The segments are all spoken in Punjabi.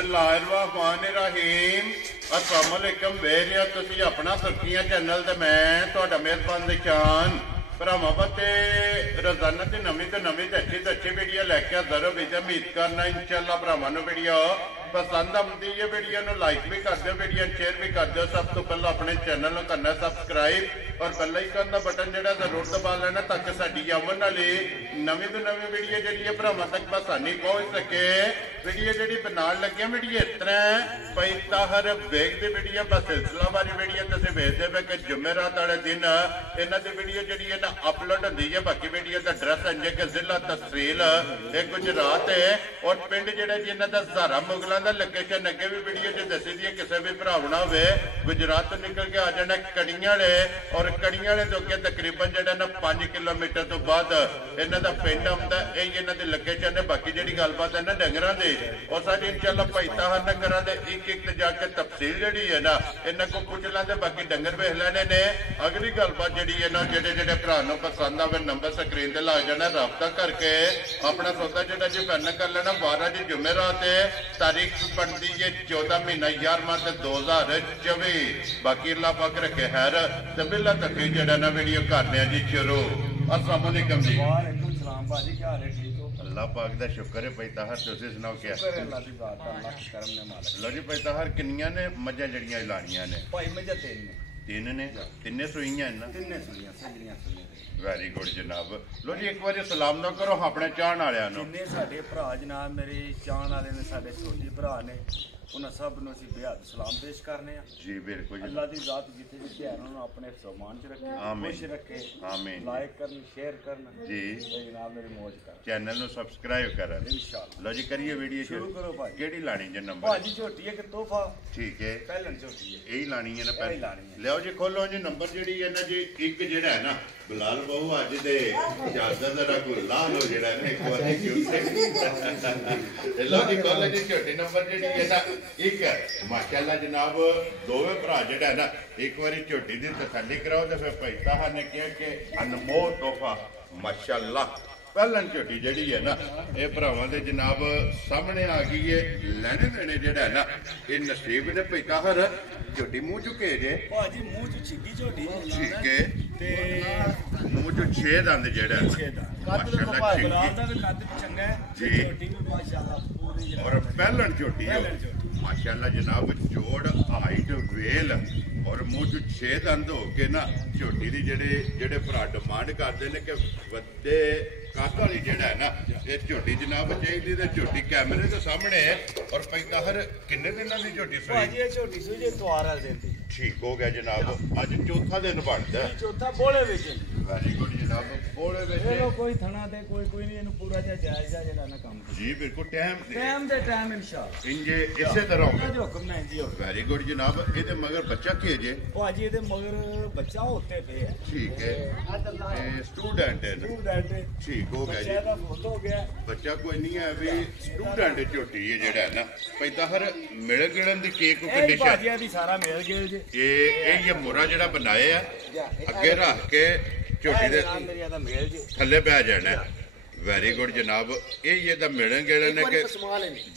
बिस्मिल्लाहिर्रहमानिर्रहीम अस्सलाम वालेकुम वेरिया तुसी अपना सुर्खियां चैनल ते मैं तुहाडा मेहरबान निशान भरावां बते रोजाना ते नवीं ते अच्छी वीडियो लैके हाज़र हो वीडियो उम्मीद करना इंशाअल्लाह भरावां नूं वीडियो पसंद आती है। वीडियो नूं लाइक भी कर दो, वीडियो शेयर भी कर दो। सब तो पहले अपने चैनल नूं करना सब्सक्राइब और बेल आइकन दा बटन जिहड़ा जरूर दबा लेना ताकि साडी आवन वाली नवीं तो नवीं वीडियो जिहड़ी है भरावां तक आसानी पहुंच सके। वीडियो जिहड़ी बनाउण लगे वीडियो इस तरह पई ताहर बेग दी वीडियो बस सिलसिलावारी वीडियो तुसीं वेखदे पे कि जुमेरात वाले दिन इन्हां दी वीडियो जिहड़ी है ना अपलोड हुंदी है। बाकी वीडियो दा एड्रैस इंजे कि जिला तहसील गुजरात है और पिंड जिहड़ा जी इन्हां दा ज़ारा मुगलां दा लोकेशन अगे भी वीडियो च दसी दी है। किसी भी भरावना होवे गुजरात तो निकल के आ जाना कड़ियां वाले और कड़ियां वाले तो अगे तकरीबन जिहड़ा ना 5 किलोमीटर तो बाद इन्हां दा पिंड आउंदा है। इन्हां दी लोकेशन है। बाकी जिहड़ी गलबात है ना डंगरां दी और साडी इंशाअल्लाह भाई ताहर नगरां दे एक जाके तफसील जिहड़ी है ना इन्हां को पुछ लांदे। बाकी डंगर वेख लैणे ने। अगली गलबात जिहड़ी है ना जिहड़े भरा नूं पसंद आवे नंबर स्क्रीन ते ला जाना, राबता करके अपना सौदा जिहड़ा जी फाइनल कर लेना। 12 जी जुमेरात है, तारीख बनती है 14 महीना 11वां 2024। बाकी अल्लाह पाक रखे खैर ते बिल्ला तक जिहड़ा ना वीडियो करने जी शुरू। अस्सलाम वालेकुम जी। वालेकुम सलाम भाजी, क्या हाल है? ठीक हो? अल्लाह पाक दा शुक्र है। भाई ताहर तुसीं सुनाओ क्या? शुक्र है अल्लाह दी बात दा, अल्लाह के करम ने मालिक। लो जी भाई ताहर किन्नियां ने मज्जां जड़ियां लानियां ने? भाई मजा तीन ने। तीन ने? तिन्ने सूईयां ना? तिन्ने सुनियां सजड़ियां सुनियां। वेरी गुड जनाब। लो जी एक बार सलाम ना करो अपने चाहण वालियां नूं। जिन्ने साडे भरा जनाब मेरे चाहण वाले ने, साडे छोटे भरा ने, उन्हें सब नूं असीं बेहद सलाम पेश करने आ। जी बिल्कुल जी। अल्लाह दी ज़ात जिथे भी ध्यान उन्होंने अपने समान च रखे, आमीन। खुश रखे, आमीन। लाइक करन, शेयर करन जी। ते जनाब मेरी मौज कर चैनल नूं सब्सक्राइब करन इंशाअल्लाह। लो जी करिए वीडियो शुरू करो भाई। केड़ी लानी जे नंबर? भाजी झोटी है कि तोहफा? ठीक है पहलन झोटी है, यही लानी है ना यही लानी है। लियो जी खोलो जी नंबर जिहड़ी है ना जी एक जिहड़ा है ना बिलाल बहु अज दे इजाजत जरा को ला लो जिहड़ा है एक बार क्यों से लो जी खोलो जी छोटी नंबर जिहड़ी है ना एक माशाअल्लाह जनाब दोवें भरा जिहड़ा है ना एक बारी झोटी दी तसल्ली कराओ तो फिर भाई ताहर ने कहा कि अनमोल तोहफा माशाअल्लाह पहलन झोटी जिहड़ी है ना ये भरावां दे जनाब सामने आ गई है। लैने देने जिहड़ा है ना ये नसीब ने भाई ताहर झोटी मुंह चुके जे भाजी मुंह च छिगी झोटी ठीक है ते मुंह चो 6 दंद जिहड़ा है कद देखो भाई गुलाब दा भी कद भी चंगा है जी। झोटी भी माशाअल्लाह पूरी और पहलन झोटी है पहलन झोटी। माशाअल्लाह जनाब जोड़ हाइट वेल और मुंह चो 6 दंद हो के ना झोटी दी जेडे भरा डिमांड करते हैं कि वड्डे कद वाली जेड़ा है ना ये झोटी जनाब चाहिए तो झोटी कैमरे के सामने है। और पैदा हर किन्ने दिन की झोटी भाजी सुई? ये झोटी सुई जे त्वार वाले दिन दी। ठीक हो गया जनाब अज चौथा दिन बनता है। चौथा बोले विच वेरी गुड जनाब बोले चलो कोई थना दे कोई नहीं इनु पूरा जा जायज जेड़ा ना काम जी बिल्कुल टाइम टाइम दे टाइम इंशाअल्लाह इंजे इसे तरह अल्लाह दे हुक्म नहीं जी हो। वेरी गुड जनाब ये मगर बच्चा के जे भाजी ये मगर बच्चा होते पे है ठीक है स्टूडेंट है ना स्टूडेंट ठीक हो गया जी बच्चा दा बहुत हो गया बच्चा कोई नहीं है अभी स्टूडेंट झोटी है जेड़ा है ना पैदा हर मिल गिलन दी केक ए कंडीशन भाजिया दी सारा मिल गया जी। ये मुरा जेड़ा बनाया है अगे रख के झोटी दे नाम मेरी दा मेल जी थल्ले बह जाना है। वेरी गुड जनाब ये दा मिलन गिलन है कि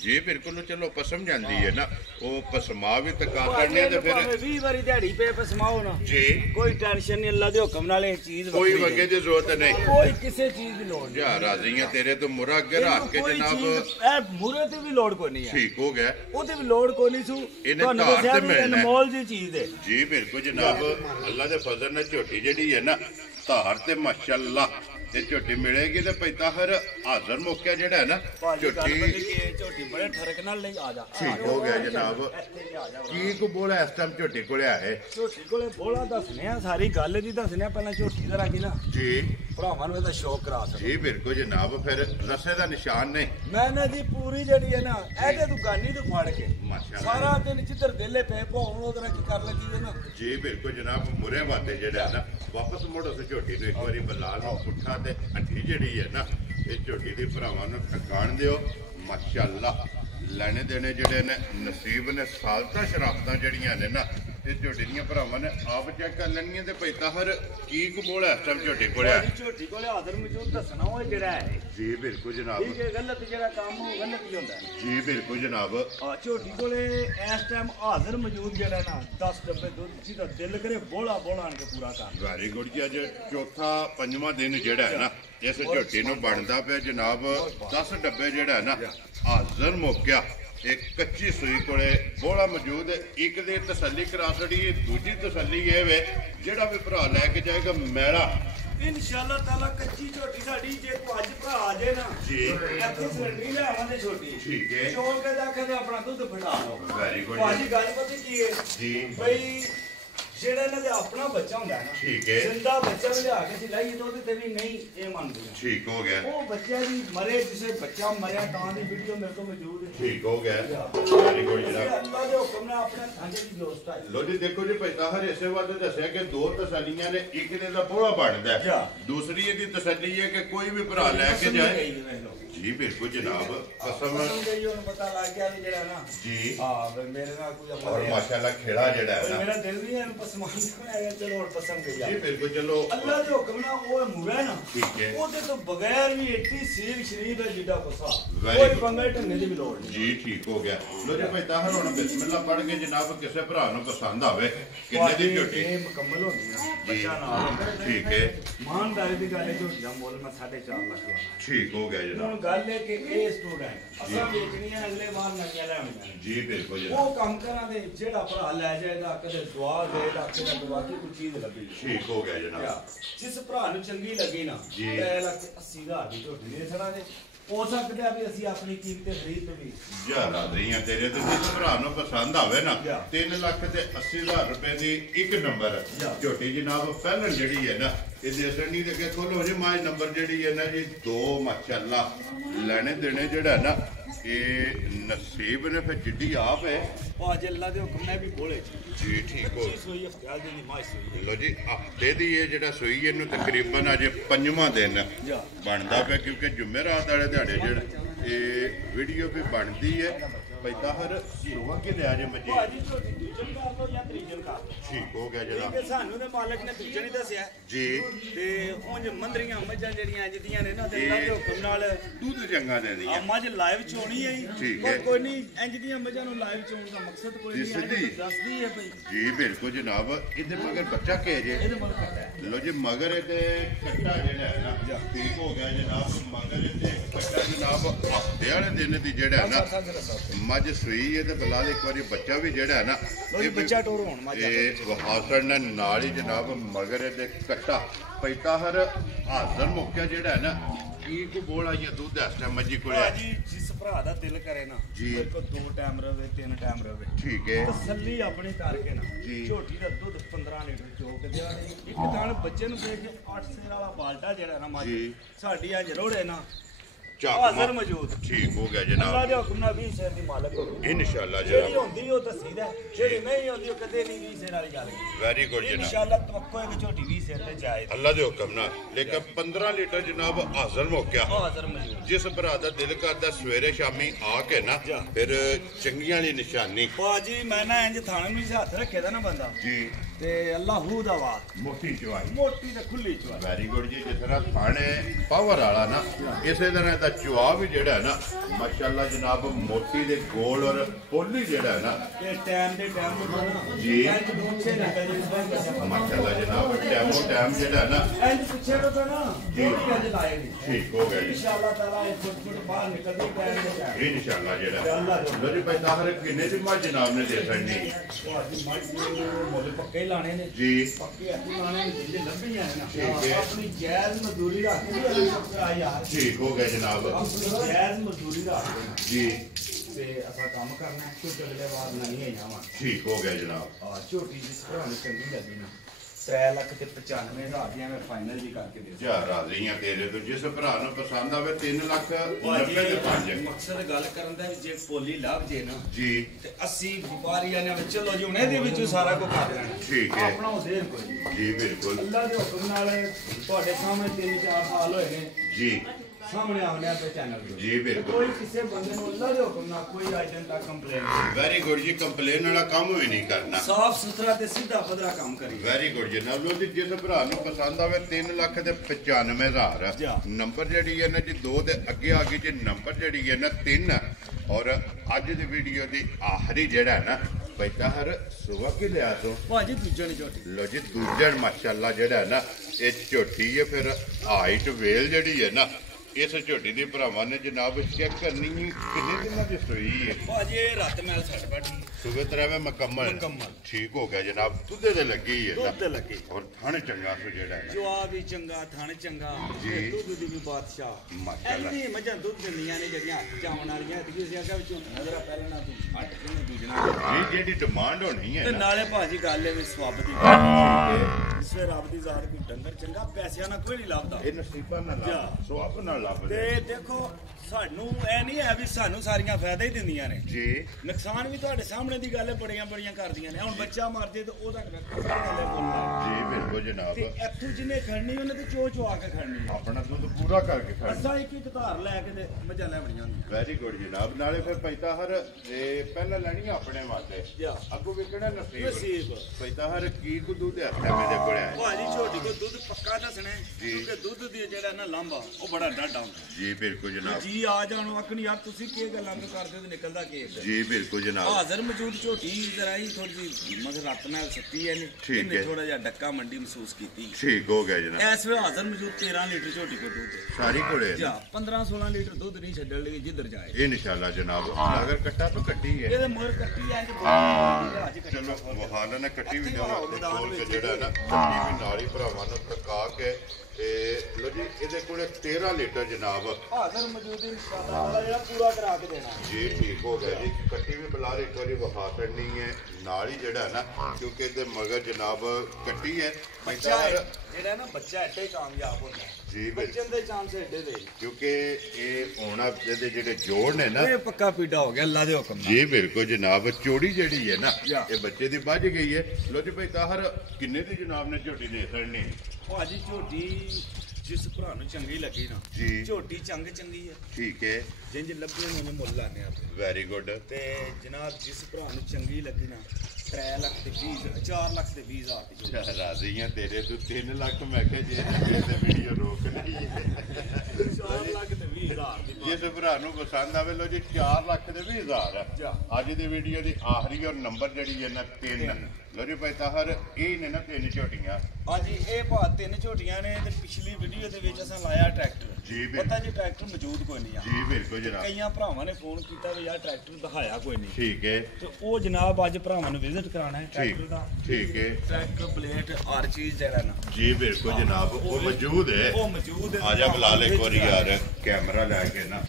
जी बिल्कुल चलो पसम जाती है ना वो पसमा भी तका करने तो फिर 20 बारी दिहाड़ी पे पसमाओ ना जी कोई टेंशन नहीं अल्लाह दे हुक्म नाल ये चीज कोई वगे की जरूरत नहीं कोई किसी चीज की लोड़ नहीं। जा राजी है तेरे तो मुरा अगे रख के जनाब ए मुरे ते भी लोड़ कोई नहीं है ठीक हो गया ओते भी लोड़ कोई नहीं सू इन्हें ਤੁਹਾਨੂੰ धार ਦੱਸਿਆ ते ਵੀ मिलना अनमोल जी चीज है जी बिल्कुल जनाब अल्लाह के फजल ने झोटी जी है ना धार ते माशाअल्लाह ते झोटी मिलेगी तो पैदा हर हाजर मौका जेड़ा है ना झोटी झोटी बड़े ठरक नाल नहीं आ जा ठीक हो गया जनाब की को बोला इस टाइम झोटी को आए झोटी कोले बोला दसने आ सारी गल जी दसने पहला झोटी दा रखी ना जी भरावां नूं ਇਹਦਾ शौक करा सकदा जी बिल्कुल जनाब फिर रस्से का निशान नहीं मैंने जी पूरी जड़ी है ना ਇਹਦੇ दुकानी तो फड़ के माशाअल्लाह सारा दिन जिधर दिले पे भौन उधर की कर लगी है ना जी बिल्कुल जनाब मुरे वाते जेड़ा है ना वापस मुड़ो से झोटी ने एक बारी बलाल पुठा ते अंठी जड़ी है ना ये झोटी दी भरावां नूं ठकाण दिओ माशाअल्लाह लेने देने जेड़े ने नसीब ने सालता शराफतां जड़ियां ने ना ਇਹ ਝੋਟੀ ਦੀਆਂ ਭਰਾਵਾਂ ਨੇ ਆਪ ਚੈੱਕ ਕਰ ਲੈਣੀਆਂ ਤੇ ਭਾਈ ਤਾਹਰ ਕੀ ਕਬੋਲ ਇਸ ਟਾਈਮ ਝੋਟੀ ਕੋਲ ਹੈ ਝੋਟੀ ਕੋਲੇ ਹਾਜ਼ਰ ਮੌਜੂਦ ਦੱਸਣਾ ਉਹ ਜਿਹੜਾ ਹੈ ਜੀ ਬਿਲਕੁਲ ਜਨਾਬ ਠੀਕ ਹੈ ਗਲਤ ਜਿਹੜਾ ਕੰਮ ਉਹ ਗਲਤ ਹੀ ਹੁੰਦਾ ਹੈ ਜੀ ਬਿਲਕੁਲ ਜਨਾਬ ਝੋਟੀ ਕੋਲੇ ਇਸ ਟਾਈਮ ਹਾਜ਼ਰ ਮੌਜੂਦ ਜਿਹੜਾ ਨਾ 10 ਡੱਬੇ ਦੁੱਧ ਜਿਹਦਾ ਦਿਲ ਕਰੇ ਬੋਲਾ ਬੋਲਾ ਆਣ ਕੇ ਪੂਰਾ ਕਰ ਵੈਰੀ ਗੁੱਡ ਜੀ ਅੱਜ ਚੌਥਾ ਪੰਜਵਾਂ ਦਿਨ ਜਿਹੜਾ ਹੈ ਨਾ ਇਸ ਝੋਟੀ ਨੂੰ ਬਣਦਾ ਪਿਆ ਜਨਾਬ 10 ਡੱਬੇ ਜਿਹੜਾ ਹੈ ਨਾ ਹਾਜ਼ਰ ਮੁੱਕਿਆ ਇੱਕ ਕੱਚੀ ਸੂਈ ਕੋਲੇ ਬੋਲਾ ਮੌਜੂਦ ਇੱਕ ਦੇ ਤਸੱਲੀ ਕਰਾ ਛੜੀ ਦੂਜੀ ਤਸੱਲੀ ਇਹ ਵੇ ਜਿਹੜਾ ਵੀ ਭਰਾ ਲੈ ਕੇ ਜਾਏਗਾ ਮੈਲਾ ਇਨਸ਼ਾਅੱਲਾ ਤਾਲਾ ਕੱਚੀ ਝੋਟੀ ਸਾਡੀ ਜੇ ਕੋ ਅੱਜ ਭਰਾ ਆ ਜੇ ਨਾ ਜੀ ਇੱਥੇ ਸਿਰਣੀ ਲੈ ਆਵਾਂਗੇ ਛੋਟੀ ਠੀਕ ਹੈ ਚੋਲ ਕੇ ਜਾ ਕੇ ਆਪਣਾ ਦੁੱਧ ਫੜਾ ਲਓ ਵੈਰੀ ਗੁੱਡ ਭਾਜੀ ਗੱਲ ਪਤਾ ਕੀ ਹੈ ਜੀ ਬਈ ਜਿਹੜਾ ਇਹਨਾਂ ਦੇ ਆਪਣਾ ਬੱਚਾ ਹੁੰਦਾ ਹੈ ਨਾ ਠੀਕ ਹੈ ਜਿੰਦਾ ਬੱਚਾ ਨੂੰ ਲਿਆ ਕੇ ਸਿਲਾਈ ਦੁੱਧ ਤੇ ਵੀ ਨਹੀਂ ਇਹ ਮੰਨਦੇ ਠੀਕ ਹੋ ਗਿਆ ਉਹ ਬੱਚਾ ਵੀ ਮਰੇ ਜਿਸੇ ਬੱਚਾ ਮਰਿਆ ਤਾਂ ਦੀ ਵੀਡੀਓ ਮੇਰੇ ਕੋਲ ਮੌਜੂਦ ਹੈ ਠੀਕ ਹੋ ਗਿਆ ਵੈਰੀ ਗੁੱਡ ਜਨਾਬ ਅੱਲਾਹ ਦੇ ਹੁਕਮ ਨਾਲ ਆਪਣੇ ਸਾਂਝੇ ਦੀ ਦੋਸਤ ਹੈ ਲੋ ਜੀ ਦੇਖੋ ਜੀ ਭਾਈ ਤਾਹਰ ਇਸੇ ਵਾਦੇ ਦੱਸਿਆ ਕਿ ਦੋ ਤਸੱਲੀਆਂ ਨੇ ਇੱਕ ਦੇ ਦਾ ਬੋਲਾ ਬਣਦਾ ਹੈ ਦੂਸਰੀ ਇਹਦੀ ਤਸੱਲੀ ਹੈ ਕਿ ਕੋਈ ਵੀ ਭਰਾ ਲੈ ਕੇ ਜਾਏ ਜੀ ਬਿਲਕੁਲ ਜਨਾਬ ਕਸਮ ਗਈ ਉਹਨੂੰ ਪਤਾ ਲੱਗ ਗਿਆ ਵੀ ਜਿਹੜਾ ਨਾ ਜੀ ਹਾਂ ਮੇਰੇ ਨਾਲ ਕੋਈ ਔਰ ਮਾਸ਼ਾਅੱਲਾ ਖੇੜਾ ਜਿਹੜਾ ਹੈ ਨਾ ਮੇਰਾ ਦਿਲ ਵੀ ਇਹਨੂੰ ਪਸੰਦ ਆਇਆ ਚਲੋ ਹੁਣ ਪਸੰਦ ਗਈ ਜੀ ਬਿਲਕੁਲ ਚਲੋ ਅੱਲਾਹ ਦੇ ਹੁਕਮ ਨਾਲ ਉਹ ਮੁਗਾ ਨਾ ਠੀਕ ਹੈ ਉਹਦੇ ਤੋਂ ਬਗੈਰ ਵੀ ਏਡੀ ਸੀਲ ਸ਼ਰੀਫ ਹੈ ਜਿੱਡਾ ਕੋਸਾ Very ਕੋਈ good. ਪੰਗੇ ਢੰਗੇ ਦੀ ਵੀ ਲੋੜ ਨਹੀਂ ਜੀ ਠੀਕ ਹੋ ਗਿਆ ਲੋ ਜੀ ਭਾਈ ਤਾਹਰ ਹੁਣ ਬਿਸਮਿਲ੍ਲਾ ਪੜ੍ਹ ਕੇ ਜਨਾਬ ਕਿਸੇ ਭਰਾ ਨੂੰ ਪਸੰਦ ਆਵੇ ਕਿੰਨੇ ਦੀ ਝੋਟੀ ਇਹ ਮੁਕੰਮਲ ਹੋ ਗਈ ਬੱਚਾ ਨਾਲ ਠੀਕ ਹੈ ਇਮਾਨਦਾਰੀ ਦੀ ਗੱਲ ਹੈ ਝੋਟੀਆਂ ਮੁੱਲ ਮੈਂ 4.5 ਲੱਖ ਲਾਣਾ ਠੀਕ ਹੋ ਗਿਆ ਹੁਣ ਜਨਾਬ ਗੱਲ ਹੈ ਕਿ ਇਹ ਸਟੂਡੈਂਟ ਅਸਾਂ ਵੇਚਣੀਆਂ ਅਗਲੇ ਵਾਰ ਨਵੀਆਂ ਲੈਣੀਆਂ ਜੀ ਬਿਲਕੁਲ ਜਨਾਬ ਉਹ ਕੰਮ ਕਰਾਂ ਦੇ ਜਿਹੜਾ ਭਰਾ ਲੈ ਜਾਏਗਾ ਕਦੇ ਦੁਆ ਦੇਗਾ ਕਦੇ ਦੁਆ ਕੀ ਕੋਈ ਚੀਜ਼ ਲੱਭੀ ਠੀਕ ਹੋ ਗਿਆ ਜਨਾਬ ਜਿਸ ਭਰਾ ਨੂੰ ਚੰਗੀ ਲੱਗੀ ਨਾ ਜੀ। 3,80,000 ਦੀ ਝੋਟੀ ਦੇ ਛੜਾ ਦੇ ਹੋ ਸਕਦਾ ਵੀ ਅਸੀਂ ਆਪਣੀ ਕੀਮਤ ਤੇ ਖਰੀਦ ਤੋਂ ਵੀ ਯਾਰ ਰਹੀਆਂ ਤੇਰੇ ਤੇ ਜਿਸ ਭਰਾ ਨੂੰ ਪਸੰਦ ਆਵੇ ਨਾ Yeah. 3,80,000 ਰੁਪਏ ਦੀ ਇੱਕ ਨੰਬਰ Yeah. ਝੋਟੀ ਜਨਾਬ ਪਹਿਲਣ ਜਿਹੜੀ ਹੈ ਨਾ ਇਹਦੇ ਅਸਰਨੀ ਦੇ ਕੇ ਖੋਲੋ ਜੀ ਮਾਜ ਨੰਬਰ ਜਿਹੜੀ ਹੈ ਨਾ ਜੀ 2 ਮਾਸ਼ਾਅੱਲਾ ਲੈਣੇ ਦੇਣੇ ਜਿਹੜਾ ਨਾ ਇਹ ਨਸੀਬ ਨੇ ਫਿਰ ਜਿੱਡੀ ਆਪ ਹੈ ਉਹ ਅੱਜ ਅੱਲਾ ਦੇ ਹੁਕਮ ਨਾਲ ਵੀ ਬੋਲੇ ਜੀ ਠੀਕ ਹੋ ਸੋਈ ਹਫਤੇ ਦੀ ਨਮਾਜ਼ ਸੋਈ ਲੋ ਜੀ ਹਫਤੇ ਦੀ ਇਹ ਜਿਹੜਾ ਸੋਈ ਇਹਨੂੰ ਤਕਰੀਬਨ ਅਜੇ ਪੰਜਵਾਂ ਦਿਨ ਬਣਦਾ ਪਿਆ ਕਿਉਂਕਿ ਜੁਮੇਰਾਤ ਵਾਲੇ ਦਿਹਾੜੇ ਜਿਹੜੇ ਇਹ ਵੀਡੀਓ ਵੀ ਬਣਦੀ ਹੈ ਭਾਈ ਤਾਹਰ ਸੁਆ ਕੇ ਲਿਆ ਜੇ ਮੱਜੀ ਭਾਜੀ ਝੋਟੀ ਦੂਜਨ ਕਰ ਲੋ ਜਾਂ ਤੀਜਨ ਕਰ ਲੋ ਠੀਕ ਹੋ ਗਿਆ ਠੀਕ ਜਨਾਬ ਹੈ ਸਾਨੂੰ ਤੇ ਮਾਲਕ ਨੇ ਦੂਜਨ ਹੀ ਦੱਸਿਆ ਜੀ ਤੇ ਉਂਝ ਮੰਦਰੀਆਂ ਮੱਝਾਂ ਜਿਹੜੀਆਂ ਜਿੱਦੀਆਂ ਨੇ ਨਾ ਤੇ ਅੱਲਾ ਦੇ ਹੁਕਮ ਨਾਲ ਦੁੱਧ ਚੰਗਾ ਦੇ ਆ ਦੀਆਂ ਮੱਝ ਲਾਈਵ ਚੋਣੀ ਹੈ ਠੀਕ ਪਰ ਹੈ। ਕੋਈ ਨਹੀਂ ਇੰਜ ਦੀਆਂ ਮੱਝਾਂ ਨੂੰ ਲਾਈਵ ਚੋਣ ਦਾ ਮਕਸਦ ਕੋਈ ਜੀ, ਨਹੀਂ ਸਿੱਧੀ। ਹੈ ਦੱਸਦੀ ਹੈ ਭਈ ਜੀ ਬਿਲਕੁਲ ਜਨਾਬ ਇਹਦੇ ਮਗਰ ਬੱਚਾ ਕੇ ਜੇ ਇਹਦੇ ਮਨ ਕਰਦਾ ਹੈ ਲੋ ਜੀ ਮਗਰ ਇਹਦੇ ਕੱਟਾ ਜਿਹੜਾ ਹੈ ਨਾ ਠੀਕ ਹੋ ਗਿਆ ਜਨਾਬ ਮਗਰ ਇਹਦੇ ਕੱਟਾ ਜਨਾਬ ਹਫਤੇ ਵਾਲੇ ਦਿਨ ਦੀ ਜਿਹੜਾ ਹੈ ਨਾ ਮੱਝ ਸੂਈ ਹੈ ਤੇ ਬਲਾਲ ਇੱਕ ਵਾਰੀ ਬੱਚਾ ਵੀ ਜਿਹੜਾ ਹੈ ਨਾ ਲੋਈ ਬੱਚਾ ਟੋਰ ਹੋਣ ਮੱਝ ਇਹ ਵਹਾਸਣ ਨਾਲ ਹੀ ਜਨਾਬ ਮਗਰ ਇਹਦੇ ਕੱਟਾ ਪੈਤਾਹਰ ਹਾਜ਼ਰ ਮੁੱਕਿਆ ਜਿਹੜਾ ਹੈ ਨਾ ਕੀ ਕੋ ਬੋਲਾ ਜਾਂ ਦੁੱਧ ਇਸ ਟਾਈਮ ਮੱਜੀ ਕੋਲੇ ਹੈ। ਭਾਜੀ ਜਿਸ ਭਰਾ ਦਾ ਦਿਲ ਕਰੇ ਨਾ ਜੀ। ਮੇਰੇ ਕੋਲ 2 ਟਾਈਮ ਰਵੇ 3 ਟਾਈਮ ਰਵੇ ਠੀਕ ਹੈ ਤਸੱਲੀ ਆਪਣੀ ਕਰਕੇ ਨਾ ਜੀ। ਝੋਟੀ ਦਾ ਦੁੱਧ 15 ਲੀਟਰ ਚੋਕ ਦਿਆ ਇੱਕ ਤਾਂ ਬੱਚੇ ਨੂੰ ਦੇਖ ਕੇ 8 ਸੇਰ ਵਾਲਾ ਬਾਲਟਾ ਜਿਹੜਾ ਨਾ ਮੱਝ ਜੀ। ਸਾਡੀ ਅੱਜ ਰੋੜੇ ਨਾ ਚੱਕ ਹਾਜ਼ਰ ਮੌਜੂਦ ਠੀਕ ਹੋ ਗਿਆ ਅੱਲਾ ਜਨਾਬ ਦੇ ਹੁਕਮ ਨਾਲ 20 ਸੇਰ ਦੀ ਮਾਲਕ ਹੋ ਗਈ ਇਨਸ਼ਾਅੱਲਾ ਜਿਹੜੀ ਜਨਾਬ ਹੁੰਦੀ ਉਹ ਦੱਸੀਦਾ ਜਿਹੜੀ ਨਹੀਂ ਹੁੰਦੀ ਉਹ ਕਦੇ ਨਹੀਂ 20 ਸੇਰ ਵਾਲੀ ਗੱਲ ਵੈਰੀ ਗੁੱਡ ਜਨਾਬ ਇਨਸ਼ਾਅੱਲਾ ਤਵੱਕੋ ਹੈ ਕਿ ਝੋਟੀ 20 ਸੇਰ ਤੇ ਜਾਏ ਅੱਲਾ ਦੇ ਹੁਕਮ ਨਾਲ ਲੇਕਿਨ 15 ਲੀਟਰ ਜਨਾਬ ਹਾਜ਼ਰ ਮੁੱਕਿਆ ਹਾਜ਼ਰ ਮੌਜੂਦ ਜਿਸ ਭਰਾ ਦਾ ਦਿਲ ਕਰਦਾ ਸਵੇਰੇ ਸ਼ਾਮੀ ਆ ਕੇ ਨਾ ਫਿਰ ਚੰਗੀਆਂ ਵਾਲੀ ਨਿਸ਼ਾਨੀ ਬਾਜੀ ਮੈਂ ਨਾ ਇੰਜ ਥਾਣੇ ਨੂੰ ਹੱਥ ਰੱਖੇ ਦਾ ਨਾ ਬੰਦਾ ਜੀ ਤੇ ਅੱਲਾਹੂ ਦਾ ਵਾ ਮੋਟੀ ਚਵਾਈ ਮੋਟੀ ਤੇ ਖੁੱਲੀ ਚਵਾ ਵੈਰੀ ਗੁੱਡ ਜੀ ਜਿਸ ਤਰ੍ਹਾਂ ਖਾਣੇ ਪਾਵਰ ਵਾਲਾ ਨਾ ਇਸੇ ਤਰ੍ਹਾਂ ਦਾ ਚੁਆ ਵੀ ਜਿਹੜਾ ਹੈ ਨਾ ਮਾਸ਼ਾਅੱਲਾ ਜਨਾਬ ਮੋਟੀ ਦੇ ਗੋਲ ਔਰ ਪੋਲੀ ਜਿਹੜਾ ਹੈ ਨਾ ਤੇ ਟਾਈਮ ਦੇ ਟਾਈਮ ਨੂੰ ਨਾ ਜੀ। ਇੰਜ ਪਿੱਛੇ ਨਿਕਲ ਜੇ ਇਸ ਮਾਸ਼ਾਅੱਲਾ ਜਨਾਬ ਟੈਮੋ ਟਾਈਮ ਜਿਹੜਾ ਹੈ ਨਾ ਇੰਜ ਪਿੱਛੇ ਤੋਂ ਨਾ ਜੀ। ਥੋੜੀ ਇੰਜ ਲਾਏ ਨਹੀਂ ਠੀਕ ਹੋ ਗਿਆ ਜੀ ਇਨਸ਼ਾਅੱਲਾ ਤਾਲਾ ਇਹ ਫੁੱਟ ਫੁੱਟ ਬਾਹਰ ਨਿਕਲਦੀ ਟਾਈਮ ਦੇ ਟਾਈਮ ਇਨਸ਼ਾਅੱਲਾ ਜਿਹੜਾ ਲੋ ਜੀ ਭਾਈ ਤਾਹਰ ਕਿੰਨੇ ਦੀ ਮੱਝ ਜਨਾਬ ਨੇ ਦੇ ਸਕਣੀ ਤੁਹਾਡੀ ਮੱਝ ਨੂੰ ਮੁੱਲ ਪੱਕੇ ਲਾਣੇ ਨੇ ਜੀ ਪੱਕੇ ਹੱਥ ਲਾਣੇ ਨੇ ਜਿੱਦੇ ਲੱਭੀਆਂ ਨੇ ਠੀਕ ਹੈ। ਨਾ ਆਪਣੀ ਜਾਇਜ਼ ਮਜ਼ਦੂਰੀ ਰੱਖ ਕੇ ਵੀ ਸ਼ੁਕਰਾ ਯਾਰ ਠੀਕ ਹੋ ਗਿਆ ਜਨਾਬ ਆਪਣੀ ਜਾਇਜ਼ ਮਜ਼ਦੂਰੀ ਰੱਖ ਕੇ ਨਾ ਜੀ ਤੇ ਆਪਾਂ ਕੰਮ ਕਰਨਾ ਹੈ, ਕੋਈ ਅਗਲੇ ਵਾਰ ਨਹੀਂ ਆਈਆਂ ਵਾ ਠੀਕ ਹੋ ਗਿਆ ਜਨਾਬ ਆ ਝੋਟੀ ਜਿਸ ਤਰ੍ਹਾਂ ਦੀ ਚੰਗੀ ਲੱਗੀ ਨਾ 3,95,000 ਦੀਆਂ ਮੈਂ ਫਾਈਨਲ ਵੀ ਕਰਕੇ ਦੇ ਜਾ ਰਾਜ਼ੀਆਂ ਤੇਰੇ ਤੋਂ ਜਿਸ ਭਰਾ ਨੂੰ ਪਸੰਦ ਆਵੇ 3,90,000 ਦੇ ਪੰਜ ਮਕਸਦ ਗੱਲ ਕਰਨ ਦਾ ਵੀ ਜੇ ਪੋਲੀ ਲੱਭ ਜੇ ਨਾ ਜੀ ਤੇ 80 ਵਪਾਰੀਆਂ ਨੇ ਵਿੱਚ ਚਲੋ ਜੀ ਉਹਨੇ ਦੇ ਵਿੱਚੋਂ ਸਾਰਾ ਕੁਝ ਖਾ ਲੈਣਾ ਠੀਕ ਹੈ। ਆਪਣਾ ਉਹ ਦੇਰ ਕੋਈ ਨਹੀਂ। ਜੀ ਬਿਲਕੁਲ ਅੱਲਾ ਦੇ ਹੁਕਮ ਨਾਲ ਤੁਹਾਡੇ ਸਾਹਮਣੇ 3-4 ਸਾਲ ਹੋਏ ਨੇ ਜੀ ਸਾਹਮਣੇ ਆਉਂਦੇ ਆ ਤੇ ਚੈਨਲ ਤੇ ਜੀ ਬਿਲਕੁਲ ਕੋਈ ਕਿਸੇ ਬੰਦੇ ਨੂੰ ਅੱਲਾ ਦੇ ਹੁਕਮ ਨਾਲ ਕੋਈ ਅੱਜ ਤੱਕ ਕੰਪਲੇਂਟ ਵੈਰੀ ਗੁੱਡ ਜੀ ਕੰਪਲੇਨ ਵਾਲਾ ਕੰਮ ਵੀ ਨਹੀਂ ਕਰਨਾ ਸਾਫ ਸੁਥਰਾ ਤੇ ਸਿੱਧਾ ਪੱਧਰਾ ਕੰਮ ਕਰੀ ਵੈਰੀ ਗੁੱਡ ਜਨਾਬ ਲੋ ਜੀ ਜਿਸ ਭਰਾ ਨੂੰ ਪਸੰਦ ਆਵੇ 3,95,000 ਨੰਬਰ ਜਿਹੜੀ ਹੈ ਨਾ ਜੀ 2 ਦੇ ਅੱਗੇ ਆ ਗਈ ਜੀ ਨੰਬਰ ਜਿਹੜੀ ਹੈ ਨਾ 3 ਔਰ ਅੱਜ ਦੀ ਵੀਡੀਓ ਦੀ ਆਖਰੀ ਜਿਹੜਾ ਹੈ ਨਾ ਪੈਦਾ ਹਰ ਸੁਬਹ ਕੇ ਲਿਆ ਤੋਂ ਭਾਜੀ ਦੂਜੇ ਨੇ ਝੋਟੀ ਲੋ ਜੀ ਦੂਜਾ ਮਾਸ਼ਾਅੱਲਾ ਜਿਹੜਾ ਹੈ ਨਾ ਇਹ ਝੋਟੀ ਹੈ ਫਿਰ ਹਾਈਟ ਵੇਲ ਜਿਹੜੀ ਹੈ ਨਾ ਇਸ ਝੋਟੀ ਦੇ ਭਰਾਵਾਂ ਨੇ ਜਨਾਬ ਚੈੱਕ ਕਰਨੀ ਕਿੰਨੇ ਦਿਨਾਂ ਦੀ ਸੋਈ ਹੈ ਭਾਜੀ ਇਹ ਰਾਤ ਮੈਲ ਛੱਡ ਬੈਠੀ ਸੁਬਹ ਤਰ੍ਹਾਂ ਮੁਕੰਮਲ ਠੀਕ ਹੋ ਗਿਆ ਜਨਾਬ ਦੁੱਧੇ ਤੇ ਲੱਗੀ ਹੈ ਦੁੱਧ ਤੇ ਲੱਗੀ ਔਰ ਥਣ ਚੰਗਾ ਸੋ ਜਿਹੜਾ ਹੈ ਜਵਾਬ ਵੀ ਚੰਗਾ ਥਣ ਚੰਗਾ ਜੀ। ਦੁੱਧ ਦੀ ਵੀ ਬਾਦਸ਼ਾਹ ਮਾਸ਼ਾਅੱਲਾ। ਐਨੀ ਮੱਝਾਂ ਦੁੱਧ ਦਿੰਦੀਆਂ ਨੇ ਜਿਹੜੀਆਂ ਹੱਥ ਚਾਵਣ ਵਾਲੀਆਂ ਤੇ ਕਿਸੇ ਆਖਿਆ ਵਿੱਚ ਨਜ਼ਰ ਪਹਿਲਾਂ ਨਾ ਤੂੰ ਹੱਟ ਕੇ ਦੂਜਣਾ ਇਹ ਜਿਹੜੀ ਡਿਮਾਂਡ ਹੋਣੀ ਹੈ ਤੇ ਨਾ ਨਾਲੇ ਭਾਜੀ ਗੱਲ ਇਹ ਵੀ ਸਵਾਬ ਦੀ ਇਸੇ ਰੱਬ ਦੀ ਜ਼ਾਤ ਕੋਈ ਡੰਗਰ ਚੰਗਾ ਪੈਸਿਆਂ ਨਾਲ ਕੋਈ ਨਹੀਂ ਲੱਭਦਾ ਇਹ ਨਸੀਬਾਂ ਨਾਲ ਜਾ। ਲੱਭ ਸੁਆਬ ਨਾਲ ਲੱਭ ਤੇ ਦੇਖੋ ਸਾਨੂੰ ਇਹ ਨਹੀਂ ਹੈ ਵੀ ਸਾਨੂੰ ਸਾਰੀਆਂ ਫਾਇਦਾ ਹੀ ਦਿੰਦੀਆਂ ਨੇ ਜੀ ਨੁਕਸਾਨ ਵੀ ਤੁਹਾਡੇ ਸਾਹਮਣੇ ਦੀ ਗੱਲ ਹੈ ਬੜੀਆਂ ਕਰਦੀਆਂ ਨੇ ਹੁਣ ਬੱਚਾ ਮਰ ਜੇ ਤਾਂ ਉਹਦਾ ਗੱਲੇ ਬੋਲਣਾ ਜੀ ਬਿਲਕੁਲ ਜਨਾਬ ਤੇ ਇੱਥੋਂ ਜਿਹਨੇ ਖੜਨੀ ਉਹਨੇ ਤੇ ਚੋ ਆ ਕੇ ਖੜਨੀ ਹੈ। ਆਪਣਾ ਦੁੱਧ ਪੂਰਾ ਕਰਕੇ ਖੜ ਅਸਾਂ ਇੱਕ ਧਾਰ ਲੈ ਕੇ ਤੇ ਮੱਝਾਂ ਲੈ ਬੜੀਆਂ ਹੁੰਦੀਆਂ ਵੈਰੀ ਗੁੱਡ ਜਨਾਬ ਨਾਲੇ ਫਿਰ ਪੈਦਾ ਹਰ ਇਹ ਪਹਿਲਾਂ ਲੈਣੀ ਆਪਣੇ ਵਾਸਤੇ ਜਾ ਅੱਗੋਂ ਵਿਕਣਾ ਨਸੀਬ ਨਸੀਬ ਪੈਦਾ ਹਰ ਕੀ ਕੁ ਦੁੱਧ ਹੱਥ ਮੇਰੇ ਕੋਲ ਹੈ ਭਾਜੀ ਝੋਟੀ ਕੋ ਦੁੱਧ ਪੱਕਾ ਦੱਸਣਾ ਹੈ, ਜੀ। ਕਿਉਂਕਿ ਦੁੱਧ ਦੀ ਜਿਹੜਾ ਨਾ ਲਾਂਭਾ ਉਹ ਬੜਾ ਡਾਢਾ ਹੁੰਦਾ ਜੀ ਬਿਲਕੁਲ ਜਨਾਬ ਜੀ ਆ ਜਾਣੋ ਆਖਣੀ ਯਾਰ ਤੁਸੀਂ ਕੀ ਗੱਲਾਂ ਕਰਦੇ ਹੋ ਤੇ ਨਿਕਲਦਾ ਕੀ ਹੈ। ਜੀ ਬਿਲਕੁਲ ਜਨਾਬ ਹਾਜ਼ਰ ਮੌਜੂਦ ਝੋਟੀ ਜ਼ਰਾ ਹੀ ਥੋੜੀ ਜਿਹੀ ਮਗਰ ਰੱਤ ਨਾਲ ਸੱਤੀ ਹੈ ਨੇ ਠੀਕ ਹੈ। ਥੋੜਾ ਜਿਹਾ ਡੱਕਾ ਮੰਡੀ ਮਹਿਸੂਸ ਕੀਤੀ ਠੀਕ ਹੋ ਗਿਆ ਜਨਾਬ ਇਸ ਵੇਲੇ ਹਾਜ਼ਰ ਮੌਜੂਦ 13 ਲੀਟਰ ਝੋਟੀ ਕੋ ਦੁੱਧ ਸਾਰੀ ਕੋਲੇ ਜਾ 15-16 ਲੀਟਰ ਦੁੱਧ ਨਹੀਂ ਛੱਡਣ ਲਈ ਜਿੱਧਰ ਜਾਏ ਇਨਸ਼ਾਅੱਲਾ ਜਨਾਬ ਅਗਰ ਕੱਟਾ ਤਾਂ ਕੱਟੀ ਹੈ ਇਹਦੇ ਮੋਰ ਕੱਟੀ ਆ ਕਿ ਅੱਜ ਚਲੋ ਵਹਾਲਾ ਨੇ ਕੱਟੀ ਵੀ ਕੱਟੀ ਜਾਵਾ ਵਹਾਓ ਮੈਦਾਨ ਖੋਲ ਕੇ ਵਿੱਚ। ਜਿਹੜਾ ਨਾ ਕੱਟੀ ਵੀ ਨਾਲ ਹੀ ਭਰਾਵਾਂ ਨੂੰ ਟਕਾ ਕੇ ਤੇ ਲੋ ਜੀ ਇਹਦੇ ਕੋਲੇ 13 ਲੀਟਰ ਜਨਾਬ ਹਾਜ਼ਰ ਮੌਜੂਦ ਇਨਸ਼ਾਅੱਲਾ ਵਾਲਾ ਜਿਹੜਾ ਪੂਰਾ ਕਰਾ ਕੇ ਦੇਣਾ ਜੀ ਠੀਕ ਹੋ ਗਿਆ ਜੀ ਕੱਟੀ ਵੀ ਬੁਲਾ ਇੱਕ ਵਾਰੀ ਵਹਾ ਕਰਨੀ ਹੈ ਨਾਲ ਹੀ ਜਿਹੜਾ ਨਾ ਕਿਉਂਕਿ ਇਹਦੇ ਮਗਰ ਜਨਾਬ ਕੱਟੀ ਹੈ ਬੱਚਾ ਹੈ ਜਿਹੜਾ ਨਾ ਬੱਚਾ ਐਡੇ ਕਾਮਯਾਬ ਹੁੰਦਾ ਹੈ। ਜੀ ਬੱਚੇ ਦੇ ਚਾਂਸ ਐਡੇ ਦੇ ਕਿਉਂਕਿ ਇਹ ਹੋਣਾ ਇਹਦੇ ਜਿਹੜੇ ਜੋੜ ਨੇ ਨਾ ਇਹ ਪੱਕਾ ਪੀੜਾ ਹੋ ਗਿਆ ਅੱਲਾ ਦੇ ਹੁਕਮ ਨਾਲ ਜੀ ਬਿਲਕੁਲ ਜਨਾਬ ਚੋੜੀ ਜਿਹੜੀ ਹੈ ਨਾ ਜਾ। ਇਹ ਬੱਚੇ ਦੀ ਵੱਜ ਗਈ ਹੈ ਲੋ ਜੀ ਭਾਈ ਤਾਹਰ ਕਿੰਨੇ ਦੀ ਜਨਾਬ ਨੇ ਝੋਟੀ ਨੇ ਖੜਨੀ ਭਾਜੀ ਝੋਟੀ ਜਿਸ ਭਰਾ ਨੂੰ ਚੰਗੀ ਲੱਗੀ ਨਾ ਜੀ। ਝੋਟੀ ਚੰਗੀ ਹੈ ਠੀਕ ਹੈ ਜਿੰਜ ਲੱਭੇ ਉਹਨੇ ਮੁੱਲ ਲਾਣੇ ਆ ਵੈਰੀ ਗੁੱਡ ਤੇ ਜਨਾਬ ਜਿਸ ਭਰਾ ਨੂੰ ਚੰਗੀ ਲੱਗੀ ਨਾ 3 ਲੱਖ ਤੇ 20 4 ਲੱਖ ਤੇ 20 ਹਜ਼ਾਰ ਦੀ ਝੋਟੀ। ਰਾਜ਼ੀ ਆ ਤੇਰੇ ਤੋਂ 3 ਲੱਖ ਮੈਂ ਕਿਹਾ ਜੇ ਤੇ ਵੀਡੀਓ ਰੋਕ ਲਈ 4 ਲੱਖ ਤੇ 20 ਹਜ਼ਾਰ ਦੀ ਜਿਸ ਭਰਾ ਨੂੰ ਪਸੰਦ ਆਵੇ ਲੋ ਜੀ 4 ਲੱਖ ਦੇ 20,000 ਜਾ। ਅੱਜ ਦੀ ਵੀਡੀਓ ਦੀ ਆਖਰੀ ਔਰ ਨੰਬਰ ਜਿਹੜੀ ਹੈ ਨਾ 3 ਲੋ ਜੀ ਭਾਈ ਤਾਹਰ ਇਹ ਨੇ ਨਾ 3 ਝੋਟੀਆਂ ਹਾਂਜੀ ਇਹ ਭਾ 3 ਝੋਟੀਆਂ ਨੇ ਤੇ ਪਿਛਲੀ ਵੀਡੀਓ ਦੇ ਵਿੱਚ ਅਸਾਂ ਲਾਇਆ ਟਰੈਕਟਰ ਜੀ ਬਿਲਕੁਲ। ਪਤਾ ਜੀ ਟਰੈਕਟਰ ਮੌਜੂਦ ਕੋਈ ਨਹੀਂ ਆ ਜੀ ਬਿਲਕੁਲ ਜਨਾਬ ਕਈਆਂ ਭਰਾਵਾਂ ਨੇ ਫੋਨ ਕੀਤਾ ਵੀ ਯਾਰ ਟਰੈਕਟਰ ਦਿਖਾਇਆ ਕੋਈ ਨਹੀਂ ਠੀਕ ਹੈ ਤੇ ਉਹ ਜਨਾਬ ਅੱਜ ਭਰਾਵਾਂ ਨੂੰ ਵਿਜ਼ਿਟ ਕਰਾਉਣਾ ਹੈ ਠੀਕ ਟਰੈਕਟਰ ਦਾ ਠੀਕ ਹੈ ਟਰੈਕਟਰ ਪਲੇਟ ਹਰ ਚੀਜ਼ ਜਿਹੜਾ ਨਾ ਜੀ ਬਿਲਕੁਲ ਜਨਾਬ ਉਹ ਮੌਜੂਦ ਹੈ ਉਹ ਮੌਜੂਦ ਹੈ ਆ ਜਾ ਬੁਲਾ ਲੈ ਇੱਕ ਵਾਰੀ ਯਾਰ ਕੈਮਰਾ ਲੈ ਕੇ ਨਾ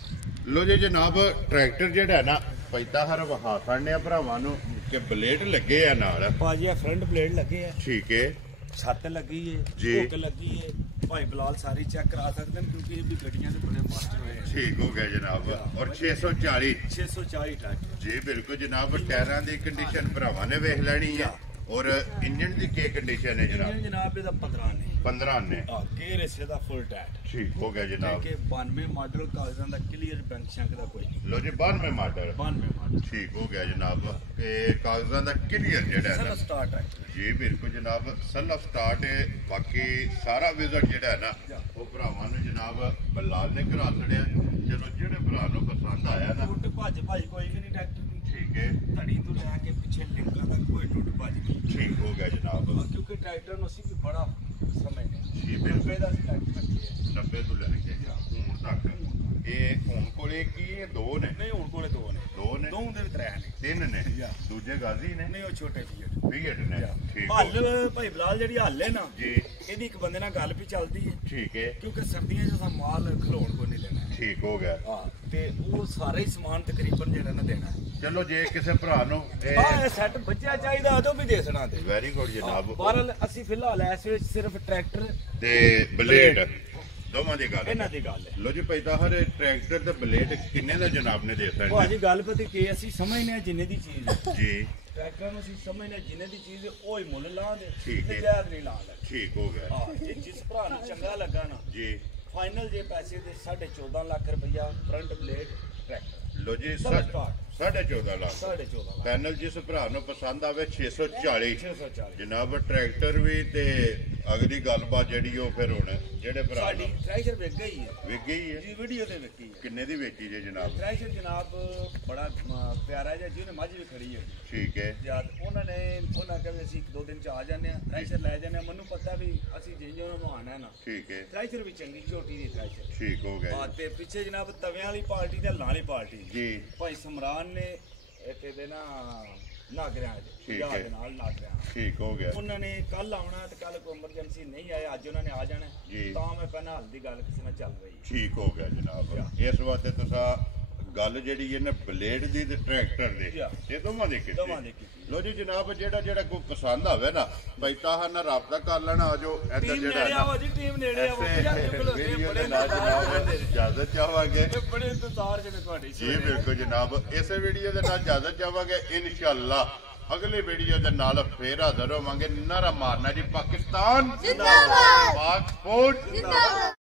ਲੋ ਜੀ ਜਨਾਬ ਟਰੈਕਟਰ ਜਿਹੜਾ ਹੈ ਨਾ ਪੈਦਾ ਹਰ ਵਹਾ ਖੜਨੇ ਆ ਭਰਾਵਾਂ ਨੂੰ ਕਿ ਬਲੇਡ ਲੱਗੇ ਆ ਨਾਲ ਭਾਜੀ ਆ ਫਰੰਟ ਪਲੇਟ ਲੱਗੇ ਆ ਠੀਕ ਹੈ ਛੱਤ ਲੱਗੀ ਏ ਜੀ। ਹੁੱਕ ਲੱਗੀ ਏ ਭਾਈ ਬਲਾਲ ਸਾਰੀ ਚੈੱਕ ਕਰਾ ਸਕਦੇ ਨੇ ਕਿਉਂਕਿ ਇਹ ਵੀ ਗੱਡੀਆਂ ਦੇ ਬੜੇ ਮਾਸਟਰ ਹੋਏ ਆ ਠੀਕ ਹੋ ਗਿਆ ਜਨਾਬ ਔਰ 640 640 ਟਰੈਕਟਰ ਜੀ ਬਿਲਕੁਲ ਜਨਾਬ ਟਾਇਰਾਂ ਦੀ ਕੰਡੀਸ਼ਨ ਭਰਾਵਾਂ ਨੇ ਵੇਖ ਲੈਣੀ ਹੈ ਔਰ ਇੰਜਨ ਦੀ ਕੀ ਕੰਡੀਸ਼ਨ ਹੈ ਜਨਾਬ ਇੰਜਨ ਜਨਾਬ ਇਹਦਾ 15 ਨੇ 15 ਨੇ ਗੇਅਰ ਇਸੇ ਦਾ ਫੁੱਲ ਟੈਟ ਠੀਕ ਹੋ ਗਿਆ ਜਨਾਬ ਕਿ 92 ਮਾਡਲ ਕਾਗਜ਼ਾਂ ਦਾ ਕਲੀਅਰ ਬੈਂਕ ਸ਼ੰਕ ਦਾ ਕੋਈ ਨਹੀਂ ਲੋ ਜੀ 92 ਮਾਡਲ 92 ਮਾਡਲ ਠੀਕ ਹੋ ਗਿਆ ਜਨਾਬ ਇਹ ਕਾਗਜ਼ਾਂ ਦਾ ਕਲੀਅਰ ਜਿਹੜਾ ਹੈ ਸਰ ਨਾ ਸਟਾਰਟ ਹੈ ਜੀ ਬਿਲਕੁਲ ਜਨਾਬ ਸੈਲਫ ਸਟਾਰਟ ਹੈ ਬਾਕੀ ਸਾਰਾ ਵਿਜ਼ਿਟ ਜਿਹੜਾ ਹੈ ਨਾ ਉਹ ਭਰਾਵਾਂ ਨੂੰ ਜਨਾਬ ਬਲਾਲ ਨੇ ਕਰਾ ਛੜਿਆ ਚਲੋ ਜਿਹੜੇ ਭਰਾ ਨੂੰ ਪਸੰਦ ਆਇਆ ਨਾ ਟੁੱਟ ਭੱਜ ਕੋਈ ਵੀ ਨਹੀਂ ਟਰੈਕਟਰ ਦੀ ਠੀਕ ਹੈ ਧੜੀ ਤੋਂ ਲੈ ਕੇ ਪਿੱਛੇ ਲਿੰਕਾਂ ਤੱਕ ਕੋਈ ਟੁੱਟ ਭੱਜ ਨਹੀਂ ਠੀਕ ਹੋ ਗਿਆ ਜਨਾਬ ਕਿਉਂਕਿ ਟਰੈਕਟਰ ਨੂੰ ਅਸੀਂ ਵੀ ਬੜਾ ਸਮਝਦੇ ਜੀ ਹਾਂ ਬਿਲਕੁਲ ਦਾ ਅਸੀਂ ਟਰੈਕਟਰ ਰੱਖਿਆ 90 ਤੋਂ ਲੈ ਕੇ ਹੁਣ ਤੱਕ ਇਹ ਹੁਣ ਕੋਲੇ ਕੀ ਇਹ ਦੋ ਨੇ ਨਹੀਂ ਹੁਣ ਕੋਲੇ ਦੋ ਨੇ ਦੋ ਨੇ ਦੋ ਦੇ ਵੀ 3 ਨੇ ਤਿੰਨ ਨੇ ਜਾ। ਦੂਜੇ ਗਾਜ਼ੀ ਨੇ ਨਹੀਂ ਉਹ ਛੋਟੇ ਫੀਟ ਵੀਗਟ ਨੇ ਠੀਕ ਹੋ ਹੱਲ ਭਾਈ ਬਲਾਲ ਜਿਹੜੀ ਹੱਲ ਹੈ ਨਾ ਜੀ ਇਹਦੀ ਇੱਕ ਬੰਦੇ ਨਾਲ ਗੱਲ ਵੀ ਚੱਲਦੀ ਹੈ ਠੀਕ ਹੈ ਕਿਉਂਕਿ ਸਰਦੀਆਂ 'ਚ ਅਸਾਂ ਮਾਲ ਖਲੋਣ ਕੋ ਨਹੀਂ ਲੈਣਾ ਠੀਕ ਹੋ ਗਿਆ ਹਾਂ ਤੇ ਉਹ ਸਾਰਾ ਹੀ ਸਮਾਨ ਤਕਰੀਬਨ ਜਿਹੜਾ ਨਾ ਦੇਣਾ ਚਲੋ ਜੇ ਕਿਸੇ ਭਰਾ ਨੂੰ ਹਾਂ ਇਹ ਸੈੱਟ ਬੱਚਿਆ ਚਾਹੀਦਾ ਉਹ ਵੀ ਦੇ ਸਣਾ ਤੇ ਵੈਰੀ ਗੁੱਡ ਜਨਾਬ ਬਾਹਰ ਅਸੀਂ ਫਿਲਹਾਲ ਇਸ ਵੇਲੇ ਸਿਰਫ ਟਰੈਕਟਰ ਤੇ ਬਲੇਡ ਦੋਵਾਂ ਦੀ ਗੱਲ ਇਹਨਾਂ ਦੀ ਗੱਲ ਹੈ ਲੋ ਜੀ ਪੈਦਾ ਹਰ ਟਰੈਕਟਰ ਤੇ ਬਲੇਡ ਕਿੰਨੇ ਦਾ ਜਨਾਬ ਨੇ ਦੇ ਸਕਦੇ ਭਾਜੀ ਗੱਲ ਪਤਾ ਕੀ ਅਸੀਂ ਸਮਝਨੇ ਆ ਜਿੰਨੇ ਦੀ ਚੀਜ਼ ਹੈ ਜੀ ਟਰੈਕਟਰ ਨੂੰ ਅਸੀਂ ਸਮਝਨੇ ਜਿੰਨੇ ਦੀ ਚੀਜ਼ ਹੈ ਉਹ ਹੀ ਮੁੱਲ ਲਾ ਦੇ ਠੀਕ ਹੈ। ਨਜਾਇਜ਼ ਨਹੀਂ ਲਾ ਲੈ ਠੀਕ ਹੋ ਗਿਆ ਹਾਂ ਜੇ ਜਿਸ ਭਰਾ ਨੂੰ ਚੰਗਾ ਲੱਗਾ ਨਾ ਜੀ ਫਾਈਨਲ ਜੇ ਪੈਸੇ ਦੇ 14.5 ਲੱਖ ਰੁਪਇਆ ਫਰੰਟ ਬਲੇਡ ਟਰੈਕਟਰ ਲੋ ਜੀ Double start। 14.5 lakh 14.5 lakh panel ਜਿਸ ਭਰਾ ਨੂੰ ਪਸੰਦ ਆਵੇ 640 640 ਜਨਾਬ ਟਰੈਕਟਰ ਵੀ ਤੇ ਅਗਲੀ ਗੱਲਬਾਤ ਜਿਹੜੀ ਉਹ ਫਿਰ ਹੁਣ ਜਿਹੜੇ ਭਰਾ ਸਾਡੀ ਥ੍ਰੈਸ਼ਰ ਵਿਕ ਗਈ ਹੈ ਵਿਕ ਗਈ ਹੈ ਜੀ ਵੀਡੀਓ ਤੇ ਵਿਕੀ ਹੈ ਕਿੰਨੇ ਦੀ ਵੇਚੀ ਜੇ ਜਨਾਬ ਥ੍ਰੈਸ਼ਰ ਜਨਾਬ ਬੜਾ ਪਿਆਰਾ ਜਿਹਾ ਜਿਹਨੇ ਮੱਝ ਵੀ ਖੜੀ ਹੈ ਠੀਕ ਹੈ ਜਦ ਉਹਨਾਂ ਕਹਿੰਦੇ ਅਸੀਂ 1-2 ਦਿਨ ਚ ਆ ਜਾਂਦੇ ਆ ਥ੍ਰੈਸ਼ਰ ਲੈ ਜਾਂਦੇ ਆ ਮੈਨੂੰ ਪਤਾ ਵੀ ਅਸੀਂ ਜਿੰਜ ਉਹਨਾਂ ਨੂੰ ਆਣਾ ਨਾ ਠੀਕ ਹੈ ਥ੍ਰੈਸ਼ਰ ਵੀ ਚੰਗੀ ਝੋਟੀ ਦੀ ਥ੍ਰੈਸ਼ਰ ਠੀਕ ਹੋ ਗਿਆ ਤੇ ਪਿੱਛੇ ਜਨਾਬ ਤਵਿਆਂ ਵਾਲੀ ਪਾਰਟੀ ਤੇ ਲਾਲੀ ਪਾਰਟੀ ਜੀ ਭਾਈ ਸਮਰਾਨ ਨੇ ਇੱਥੇ ਦੇ ਨਾ ਨਾਗਰਿਆਂ ਦੇ ਠੀਕ ਪੰਜਾਬ ਹੈ। ਦੇ ਨਾਲ ਨਾਗਰਿਆਂ ਠੀਕ ਹੋ ਗਿਆ ਉਹਨਾਂ ਨੇ ਕੱਲ ਆਉਣਾ ਤੇ ਕੱਲ ਕੋਈ ਐਮਰਜੈਂਸੀ ਨਹੀਂ ਆਇਆ ਅੱਜ ਉਹਨਾਂ ਨੇ ਆ ਜਾਣਾ ਜੀ। ਤਾਂ ਮੈਂ ਪਹਿਲਾਂ ਹਾਲ ਦੀ ਗੱਲ ਕਿਸੇ ਨਾਲ ਚੱਲ ਰਹੀ ਠੀਕ ਹੋ ਗਿਆ ਜਨਾਬ ਇਸ ਵਾਸਤੇ ਤੁਸੀਂ ਗੱਲ ਜਿਹੜੀ ਹੈ ਨਾ ਬਲੇਡ ਦੀ ਤੇ ਟਰੈਕਟਰ ਦੀ ਜੀ। ਇਹ ਦੋਵਾਂ ਦੀ ਦੋਵਾਂ ਦੀ ਕੀਤੀ ਕੀਤੀ। ਲੋ ਜੀ ਜਨਾਬ ਜਿਹੜਾ ਕੋਈ ਪਸੰਦ ਆਵੇ ਨਾ ਭਾਈ ਤਾਹਾਂ ਨਾਲ ਰਾਬਤਾ ਕਰ ਲੈਣਾ ਆਜੋ ਇੱਧਰ ਟੀਮ ਜਿਹੜਾ ਨੇੜੇ ਨਾ ਆਵੋ ਜੀ ਟੀਮ ਨੇੜੇ ਆਵੋ ਵੀਡੀਓ ਦੇ ਨਾਲ ਜਨਾਬ ਇਜਾਜ਼ਤ ਚਾਹਾਂਗੇ ਬੜੇ ਇੰਤਜ਼ਾਰ ਜਿਹਨੇ ਤੁਹਾਡੀ ਜੀ ਬਿਲਕੁਲ ਜਨਾਬ ਇਸੇ ਵੀਡੀਓ ਦੇ ਨਾਲ ਇਜਾਜ਼ਤ ਚਾਹਾਂਗੇ ਇਨਸ਼ਾਅੱਲਾ ਅਗਲੇ ਵੀਡੀਓ ਦੇ ਨਾਲ ਫੇਰ ਹਾਜ਼ਰ ਹੋਵਾਂਗੇ ਨਾਰਾ ਮਾਰਨਾ ਜੀ ਪਾਕਿਸਤਾਨ ਜ਼ਿੰਦਾਬਾਦ ਪਾਕ ਫੌਜ ਜ਼ਿੰਦਾਬਾਦ।